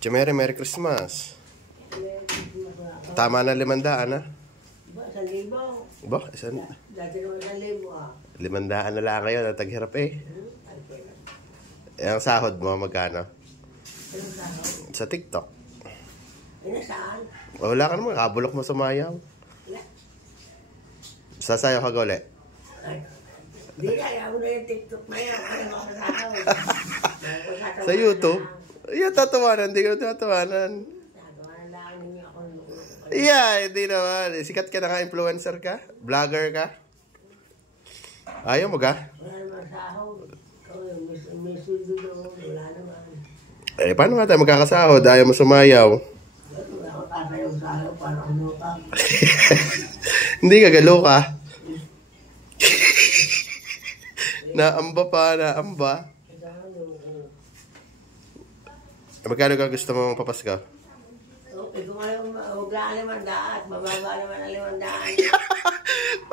Chumere, Merry Christmas. Tama na 500, ha? Ba, 1,000. Ba, isan? Dati naman 1,000, ah. 500 na lang ngayon, nataghirap eh. Ang sahod mo, magkano? Anong sahod? Sa TikTok. Ay, nasaan? Wala ka naman, kabulok mo sumayaw. Wala. Sasayaw ka gole. Hindi na, ayaw na yung TikTok na yan. Ano mga kasahod? Sa YouTube? Yeah, tatawanan, hindi ko tatawanan. Tatawanan lang ninyo ako. Yeah, hindi naman. Sikat ka na nga, influencer ka? Vlogger ka? Ayaw mo ka? Wala naman sahod. May sudo doon. Wala naman. Eh, paano nga tayo magkakasahod? Ayaw mo sumayaw. Wala akong tatayaw sahod para kumukha. Hindi ka galo ka. Naamba pa, naamba. Magkano ka gusto mo papasko? Okay, kung maglaan naman daan, mababa naman ang 500.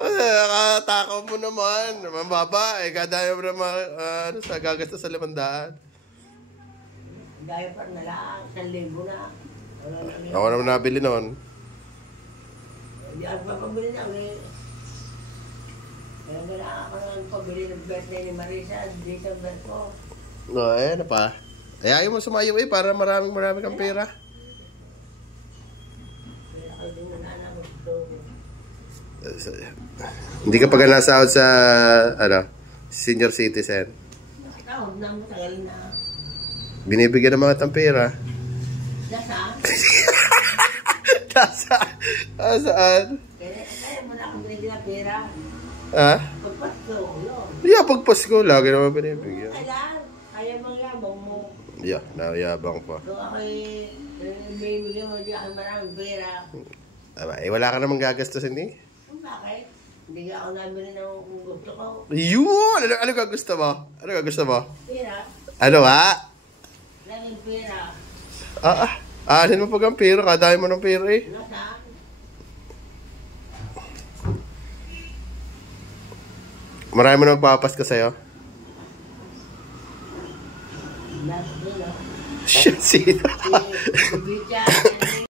Nakatakaw mo naman. Mababa eh. Kada mo naman sa gagasta sa 500. Dahil pa na lang, 1,000 na. Ako naman nabili noon. Hindi ako papabili na eh. Kaya gana ako naman pabili ng birthday ni Marisa, dito ang birth ko. No, eh, ano pa? Eh, ayaw mo sumayo eh, para maraming kang pera. Kaya ako din na gusto. Hindi ka pa nasahod sa, senior citizen. Nakatawag na, matagal na. Binibigyan ng mga tampera. Nasaan? Saan? Kaya mo na akong binigyan ng pera. Ha? Pagpasko, yun. Yeah, pag Pasko, lagi naman binibigyan. Kailan? Kaya bang yabang mo? Yeah, nayabang pa. So ako'y may bigyan mo di ako maraming pera. Eh, wala ka namang gagastusin eh. Bakit? Hindi ako nabili ng gusto ko. Yun! Ano ka gusto mo? Ano ka gusto mo? Pera? Ano ha? Laging pera. Anin mo pag ang pera, kadami mo ng pera eh. Nasaan? Marami mo na magpapasko sa'yo. Nasaan, no? Shit, sino? Si Bicha.